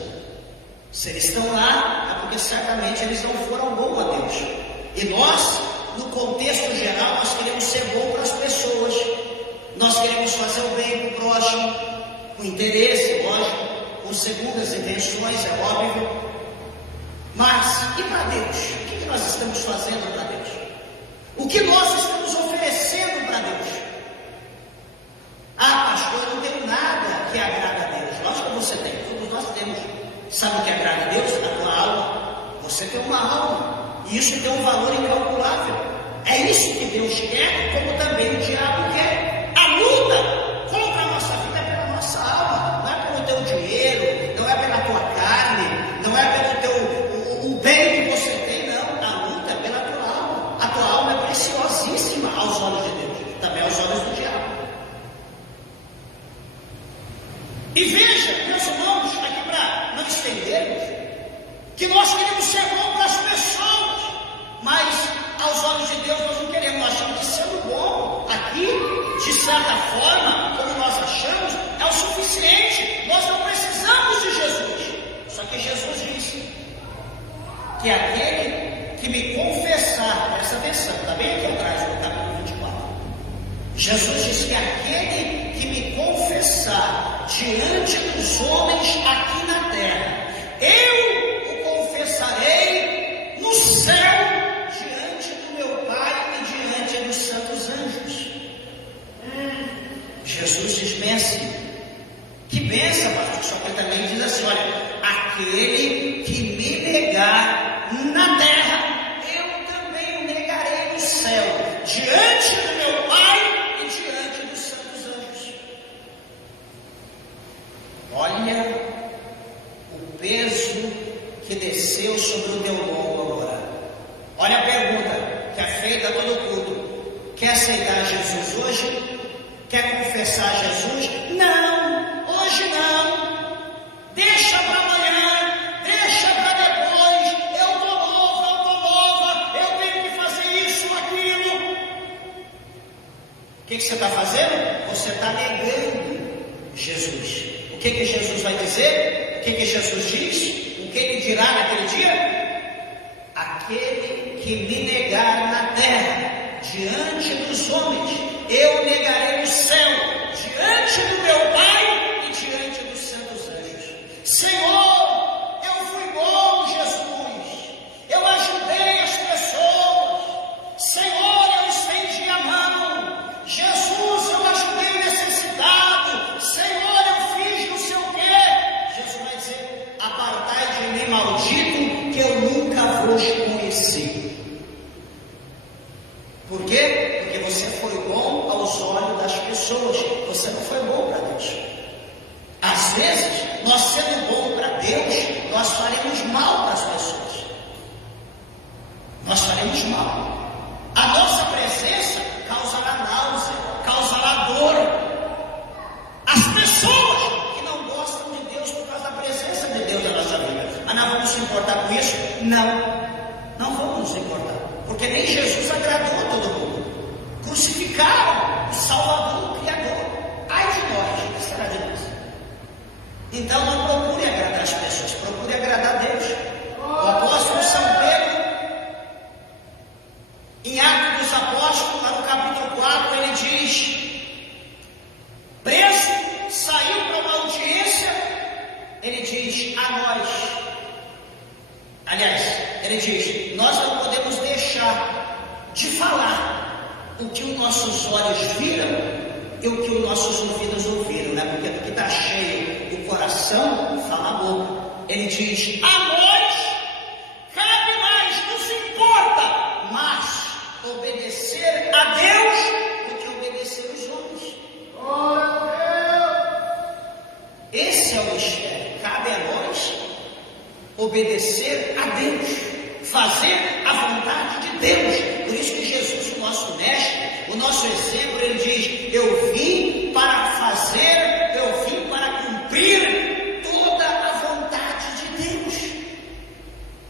Se eles estão lá, é porque certamente eles não foram bons a Deus. E nós, no contexto geral, nós queremos ser bons para as pessoas. Nós queremos fazer o bem para o próximo, com interesse, lógico, com segundas intenções, é óbvio. Mas, e para Deus? O que nós estamos fazendo para Deus? O que nós estamos oferecendo para Deus? Ah, pastor, eu não tenho nada que agrada a Deus. Lógico que você tem, todos nós temos. Sabe o que agrada a Deus? A tua alma. Você tem uma alma, e isso tem um valor incalculável. É isso que Deus quer, como também o diabo quer. A luta contra a nossa vida é pela nossa alma, não é pelo teu dinheiro, não é pela tua carne, não é pelo o bem que você tem, não. A luta é pela tua alma. A tua alma é preciosíssima. veja, meus irmãos, aqui para não estendermos, que nós queremos ser bons para as pessoas, mas aos olhos de Deus nós não queremos. Nós achamos que sendo bom aqui, de certa forma, como nós achamos, é o suficiente. Nós não precisamos de Jesus. Só que Jesus disse que aquele que me confessar, presta atenção, está bem aqui atrás no capítulo 24. Jesus disse que aquele que me confessar diante dos homens aqui na terra, eu o confessarei no céu, diante do meu Pai e diante dos santos anjos. Jesus diz bem assim, que benção, pastor, só que também diz assim, olha, aquele que me negar na terra, eu também o negarei no céu, diante do meu Pai e diante dos santos anjos. Olha o peso que desceu sobre o teu lombo agora. Olha a pergunta que é feita a todo culto: quer aceitar Jesus hoje? Quer confessar Jesus? Não, hoje não. Deixa para amanhã, deixa para depois. Eu estou nova, eu tenho que fazer isso, aquilo. O que você está fazendo? Você está negando Jesus. O que Jesus vai dizer? O que Jesus diz? O que ele dirá naquele dia? Aquele que me negar na terra, diante dos homens, eu negarei no céu, diante do meu Pai e diante dos santos anjos. Senhor, eu fui bom, Jesus, eu ajudei as pessoas, Senhor, eu estendi a mão, Jesus, eu ajudei o necessitado, Senhor, eu fiz não sei o quê. Jesus vai dizer: apartai de mim, maldito, que eu nunca vos conheci. Por quê? Porque você foi bom aos olhos das pessoas, você não foi bom para Deus. Às vezes, nós sendo bom para Deus, nós faremos mal para as pessoas. Nós faremos mal. A nossa presença causará náusea, causará dor. As pessoas que não gostam de Deus por causa da presença de Deus na nossa vida, mas nós vamos nos importar com isso? Não vamos nos importar. Porque nem Jesus agradou a todo mundo. Crucificaram o Salvador, o Criador. Ai de nós, o que será de nós? Então não procure agradar as pessoas, procure agradar a Deus. O apóstolo São Pedro, em Atos dos Apóstolos, lá no capítulo 4, ele diz: preso, saiu para uma audiência, ele diz a nós. Aliás, ele diz: nós não podemos deixar de falar o que os nossos olhos viram e o que os nossos ouvidos ouviram, né? Porque do que está cheio o coração, fala a boca. Ele diz: a nós cabe mais, nos importa mais obedecer a Deus do que obedecer os homens. Esse é o mistério. Cabe a nós obedecer a Deus, fazer a vontade de Deus. Por isso que Jesus, o nosso mestre, o nosso exemplo, ele diz: eu vim para fazer, eu vim para cumprir toda a vontade de Deus.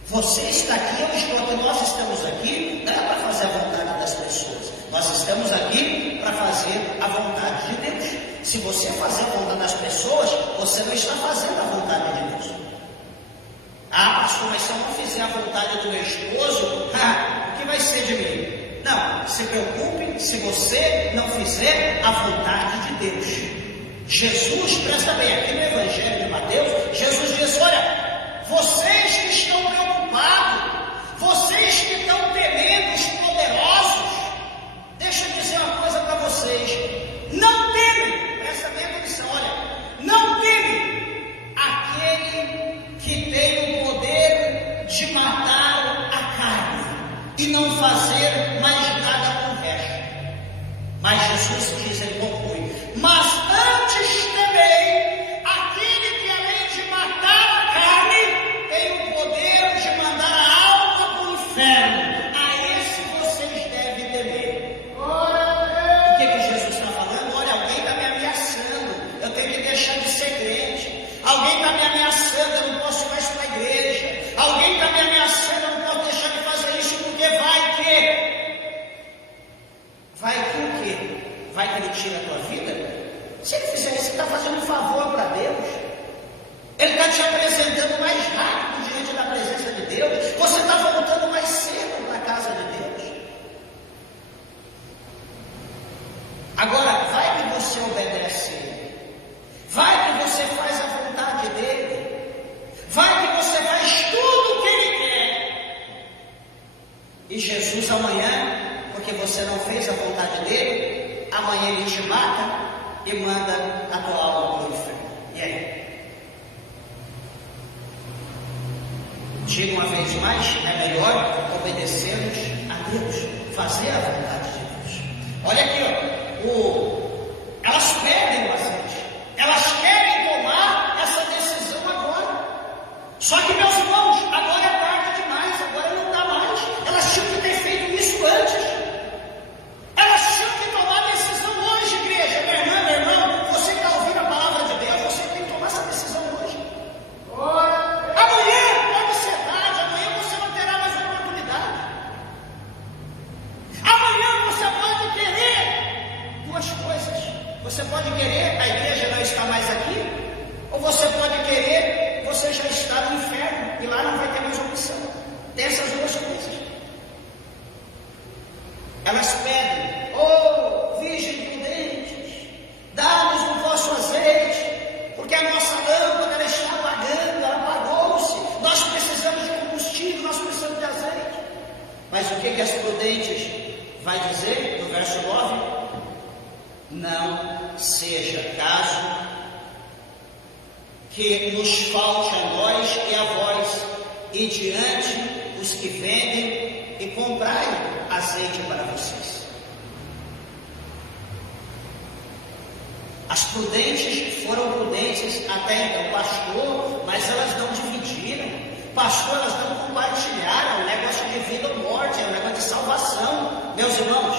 Você está aqui, eu estou aqui, nós estamos aqui, não é para fazer a vontade das pessoas, nós estamos aqui para fazer a vontade de Deus. Se você fazer a vontade das pessoas, você não está fazendo a vontade de Deus. Ah, pastor, mas se eu não fizer a vontade do meu esposo, o que vai ser de mim? Não, se preocupe se você não fizer a vontade de Deus. Jesus, presta bem, aqui no Evangelho de Mateus, Jesus diz: olha, vocês que estão preocupados, vocês que estão temendo os poderosos, deixa eu dizer uma coisa para vocês: não temem, presta bem atenção, olha, não temem aquele que tem o poder de matar a carne e não fazer mais nada com o resto. Mas Jesus diz, ele conclui: mas antes temei aquele que além de matar a carne tem o poder vai que ele tira a tua vida? Se ele fizer isso, você está fazendo um favor para Deus. Ele está te apresentando mais rápido diante da presença de Deus. Você está voltando mais cedo para a casa de Deus. Agora, vai que você obedece Ele. Vai que você faz a vontade dEle. Vai que você faz tudo o que Ele quer. E Jesus amanhã, porque você não fez a vontade dEle, amanhã Ele te mata e manda a tua alma para o inferno. E aí? Digo uma vez mais, é melhor obedecermos a Deus, fazer a vontade de Deus. Olha aqui, ó, elas perdem o azeite, elas querem tomar essa decisão agora. Só que, meus irmãos, agora é tarde demais, agora não dá mais. Elas tinham que ter feito isso antes. Elas tinham que tomar a decisão hoje, igreja. Minha irmã, meu irmão, você que está ouvindo a palavra de Deus, você tem que tomar essa decisão hoje. Amanhã pode ser tarde, amanhã você não terá mais oportunidade. Amanhã você pode querer duas coisas. Você pode querer a igreja não estar mais aqui, ou você pode querer você já está no inferno e lá não vai ter mais opção. Tem essas duas coisas. Elas pedem: oh, virgem prudentes, dá-nos o vosso azeite, porque a nossa lâmpada ela está apagando, ela apagou-se. Nós precisamos de combustível, nós precisamos de azeite. Mas o que as prudentes vai dizer no verso 9? Não seja caso que nos falte a nós e a vós, e diante os que vendem, e comprai azeite para vocês. As prudentes foram prudentes até então, pastor, mas elas não dividiram. Pastor, elas não compartilharam. É um negócio de vida ou morte, é um negócio de salvação. Meus irmãos,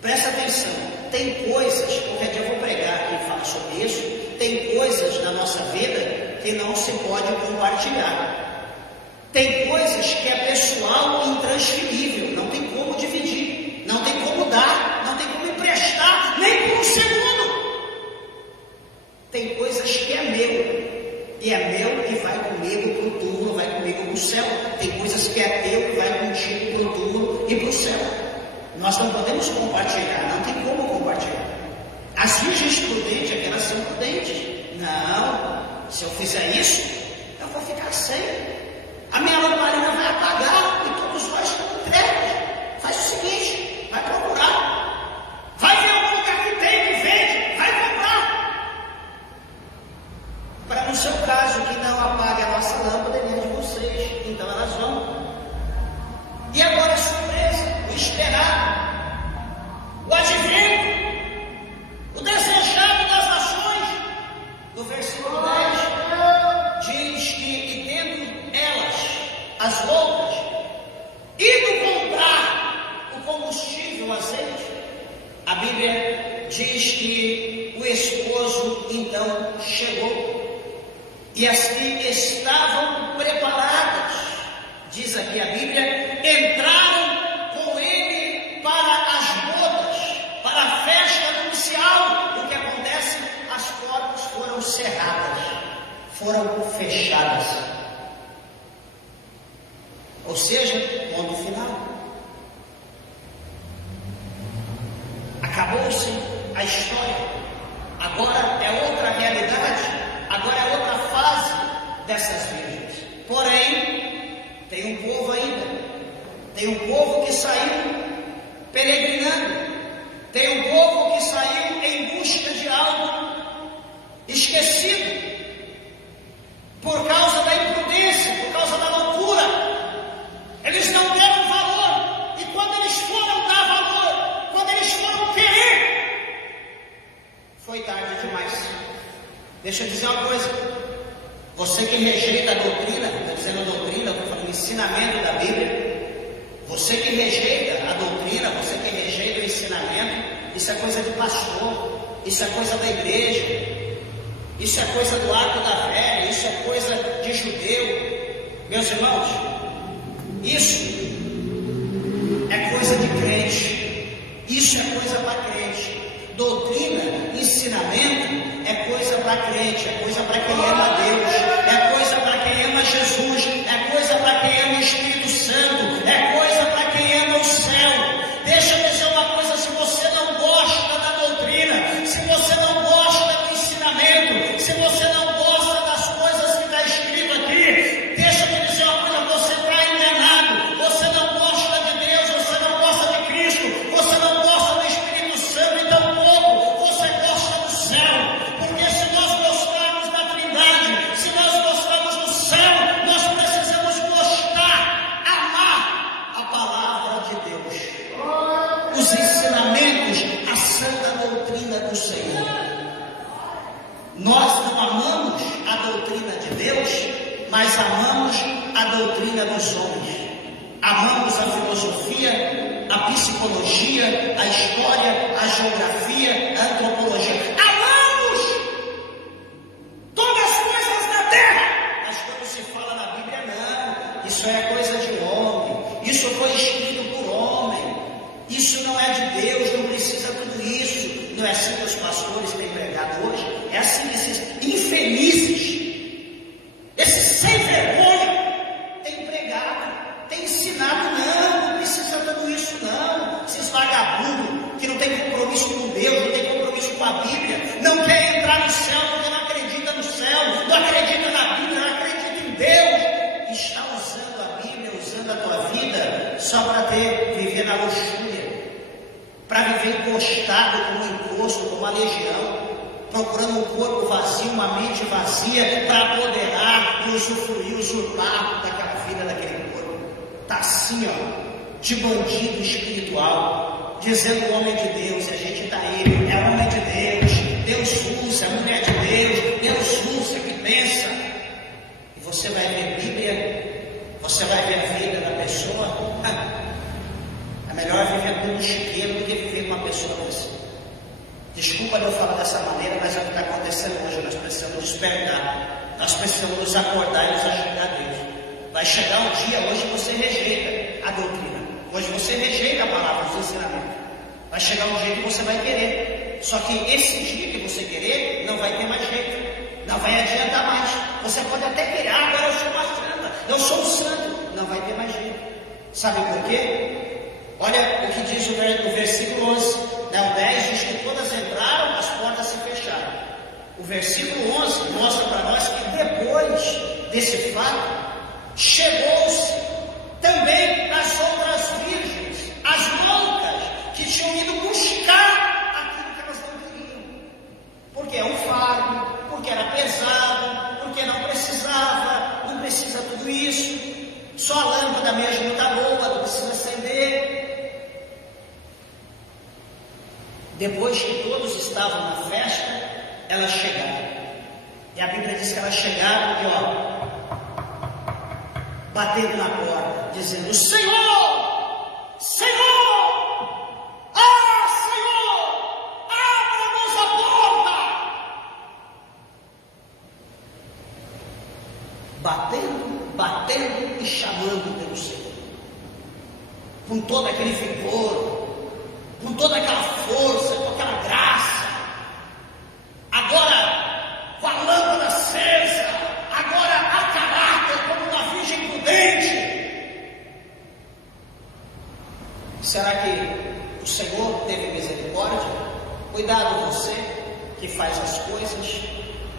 presta atenção. Tem coisas, qualquer dia eu vou pregar aqui e falar sobre isso. Tem coisas na nossa vida que não se pode compartilhar. Tem coisas que é pessoal e intransferível, não tem como dividir, não tem como dar, não tem como emprestar, nem por um segundo. Tem coisas que é meu, e é meu e vai comigo para o túmulo, vai comigo para o céu. Tem coisas que é teu e vai contigo para o túmulo e para o céu. Nós não podemos compartilhar, não tem como compartilhar. As virgens prudentes, aquelas são prudentes. Não, se eu fizer isso, eu vou ficar sem. A minha lamparina vai apagar e todos nós estamos entregues. Faz o seguinte, vai procurar. Vai ver algum lugar que tem, que vende, vai comprar. Para no seu caso, que não apague a nossa lâmpada nem de vocês. Então elas vão. E agora a surpresa, o esperado, o advento, o desejado das nações. No versículo 10 diz que, e tendo elas, as loucas, indo comprar o combustível, o azeite, a Bíblia diz que o esposo então chegou, e as que estavam preparadas, diz aqui a Bíblia, entraram com ele para as bodas, para a festa nupcial. O que acontece? As portas foram cerradas, foram fechadas. Ou seja, ponto final. Acabou-se a história. Agora é outra realidade, agora é outra fase dessas virgens. Porém, tem um povo ainda, tem um povo que saiu peregrinando, tem um povo que saiu em busca de algo esquecido, por causa da imprudência, por causa da loucura. Eles não deram valor, e quando eles foram dar valor, quando eles foram querer, foi tarde demais. Deixa eu dizer uma coisa: você que rejeita a doutrina, estou dizendo doutrina, estou falando ensinamento da Bíblia, você que rejeita a doutrina, você que rejeita o ensinamento, isso é coisa de pastor, isso é coisa da igreja, isso é coisa do arco da velha, isso é coisa de judeu. Meus irmãos, isso é coisa de crente, Isso é coisa para crente. Doutrina, ensinamento é coisa para crente, é coisa para quem ama Deus, é coisa para quem ama Jesus, é coisa para quem ama o Espírito Santo, é coisa para quem ama o céu. Deixa eu dizer uma coisa: se você não gosta da doutrina, se você não gosta do ensinamento, se você não gosta das coisas que está escrito aqui, deixa eu dizer uma coisa: você está enganado. Você não gosta de Deus, você não gosta de Cristo, você não gosta do Espírito Santo, então você gosta do céu, porque se nós gostarmos da Trindade, se nós gostamos do céu, nós precisamos gostar, amar a palavra de Deus, os ensinamentos, a santa doutrina do Senhor. Nós não amamos a doutrina de Deus, mas amamos a doutrina dos homens. Amamos a filosofia, a psicologia, a história, a geografia, a antropologia. Amamos todas as coisas da terra. Mas quando se fala na Bíblia, não. Isso é coisa de homem. Isso foi escrito por homem. Isso não é de Deus, não precisa tudo isso. Não é assim que os pastores têm pregado hoje. É assim, esses infelizes, esses sem vergonha, têm pregado, têm ensinado. Não precisa tudo isso não. Esses vagabundos que não têm compromisso com Deus, não têm compromisso com a Bíblia, não querem entrar no céu porque não acredita no céu, não acredita na Bíblia, não acredita em Deus. Está usando a Bíblia, usando a tua vida só para viver na luxúria, para viver encostado como um encosto, como uma legião, procurando um corpo vazio, uma mente vazia, para apoderar e usufruir, usurpar daquela vida, daquele corpo. Está assim, ó, de bandido espiritual, dizendo homem de Deus, e a gente está aí, é homem de Deus, Deus usa, é mulher de Deus, Deus usa, que pensa. E você vai ver Bíblia, você vai ver a vida da pessoa. É melhor viver com um chiqueiro do que viver com uma pessoa dessa. Desculpa eu falar dessa maneira, mas é o que está acontecendo hoje. Nós precisamos despertar, nós precisamos nos acordar e nos ajudar a Deus. Vai chegar um dia, hoje você rejeita a doutrina, hoje você rejeita a palavra, os ensinamentos. Vai chegar um dia que você vai querer, só que esse dia que você querer, não vai ter mais jeito, não vai adiantar mais. Você pode até querer, agora eu sou uma santa, eu sou um santo, não vai ter mais jeito. Sabe por quê? Olha o que diz o versículo 11, o 10 diz que todas entraram, as portas se fecharam. O versículo 11 mostra para nós que depois desse fato, chegou-se também as outras virgens, as loucas, que tinham ido buscar aquilo que elas não queriam, porque é um fardo, porque era pesado, porque não precisa tudo isso, só a lâmpada mesmo está boa, não precisa acender. Depois que todos estavam na festa, elas chegaram. E a Bíblia diz que elas chegaram e batendo na porta, dizendo: Senhor, Senhor, Senhor, abra-nos a porta. Batendo e chamando pelo Senhor, com todo aquele vigor, com toda aquela força, com aquela graça, agora com a lâmpada acesa, agora a caráter como uma virgem prudente. Será que o Senhor teve misericórdia? Cuidado você que faz as coisas.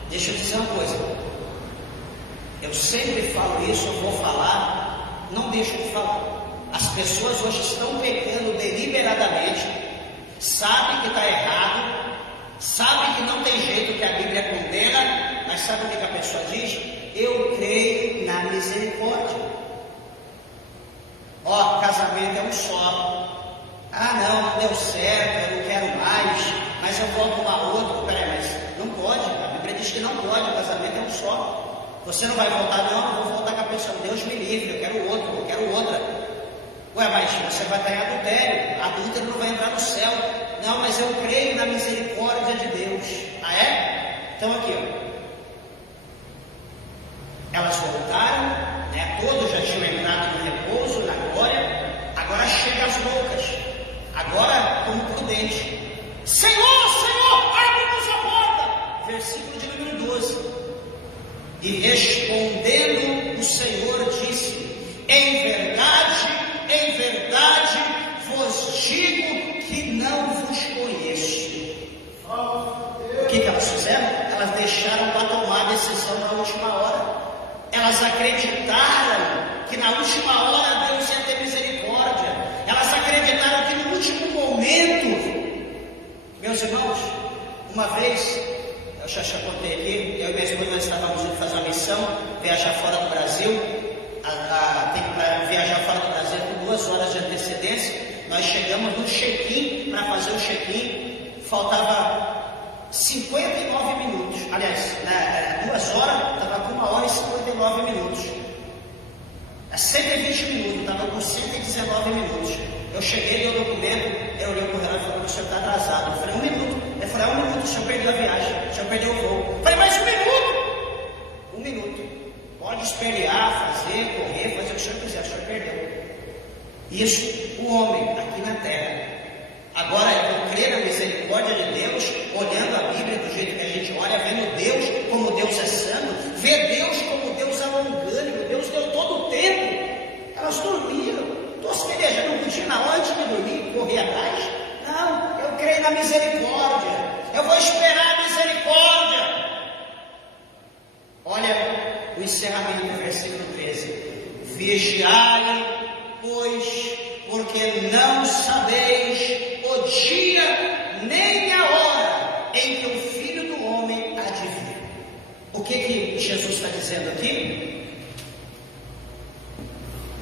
Deixa eu dizer uma coisa, eu sempre falo isso, eu vou falar, não deixo de falar. As pessoas hoje estão pecando deliberadamente, sabem que está errado, sabem que não tem jeito, que a Bíblia condena, mas sabe o que a pessoa diz? Eu creio na misericórdia. Casamento é um só. Não deu certo, eu não quero mais, mas eu vou arrumar outro. Peraí, mas não pode, a Bíblia diz que não pode, o casamento é um só. Você não vai voltar, não vou voltar com a pessoa, Deus me livre, eu quero outro, eu quero outra. Mas você vai estar em adultério, adúltero não vai entrar no céu. Não, mas eu creio na misericórdia de Deus. É? Então aqui, elas voltaram, todos já tinham entrado no repouso, na glória. Agora chegam as loucas. Agora, como Uma vez, eu já contei aqui, eu e minha esposa nós estávamos indo fazer uma missão, viajar fora do Brasil, tem que viajar fora do Brasil com 2 horas de antecedência. Nós chegamos no check-in, para fazer o check-in, faltava 59 minutos, aliás, 2 horas, estava com 1 hora e 59 minutos, 120 minutos, estava com 119 minutos. Eu cheguei, dei o documento, eu olhei para o relógio e falei: o senhor está atrasado. Eu falei: 1 minuto. Ele falou: 1 minuto, o senhor perdeu a viagem, o senhor perdeu o voo. Eu falei: mais 1 minuto. 1 minuto. Pode espernear, fazer, correr, fazer o que o senhor quiser, o senhor perdeu. Isso, o homem aqui na terra. Agora eu vou crer na misericórdia de Deus, olhando a Bíblia do jeito que a gente olha, vendo Deus como Deus é santo, ver Deus como Deus é longânimo. Deus deu todo o tempo. Elas dormiram. As filhas já não podiam, na hora de dormir, correr atrás. Não, eu creio na misericórdia. Eu vou esperar a misericórdia. Olha o encerramento do versículo 13. Vigiai, pois, porque não sabeis o dia nem a hora em que o Filho do Homem há de vir. O que Jesus está dizendo aqui?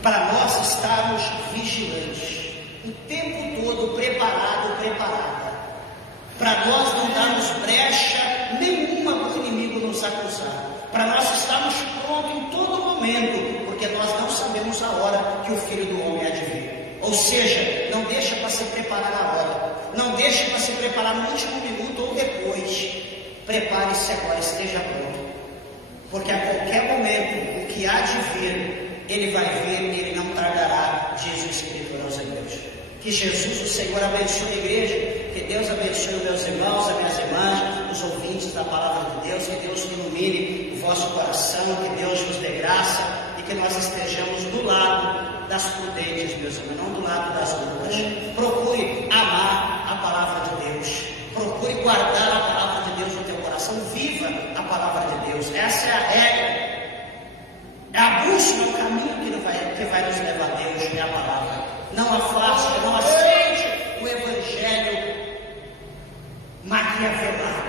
Para nós estarmos vigilantes, o tempo todo preparada, para nós não darmos brecha nenhuma para o inimigo nos acusar, para nós estarmos prontos em todo momento, porque nós não sabemos a hora que o Filho do Homem há de vir. Ou seja, não deixa para se preparar na hora, não deixa para se preparar no último minuto ou depois. Prepare-se agora, esteja pronto, porque a qualquer momento o que há de vir, Ele vai vir e Ele não tardará, diz o Escritor aos Hebreus. Que Jesus, o Senhor, abençoe a igreja, que Deus abençoe os meus irmãos, as minhas irmãs, os ouvintes da palavra de Deus, que Deus ilumine o vosso coração, que Deus nos dê graça e que nós estejamos do lado das prudentes, meus irmãos, não do lado das loucas. Procure amar a palavra de Deus, procure guardar a palavra de Deus no teu coração, viva a palavra de Deus. Essa é a regra. É a bússola, o caminho que vai nos levar a Deus, é a palavra. Não afaste, não aceite o evangelho maquiavelado.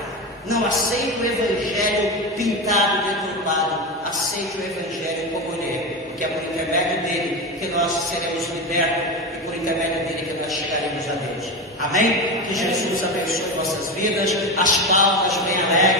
Não aceite o evangelho pintado, deturpado. Aceite o evangelho como ele é, porque é por intermédio dele que nós seremos libertos e por intermédio dele que nós chegaremos a Deus. Amém? Que Jesus abençoe nossas vidas. As palmas bem alegres.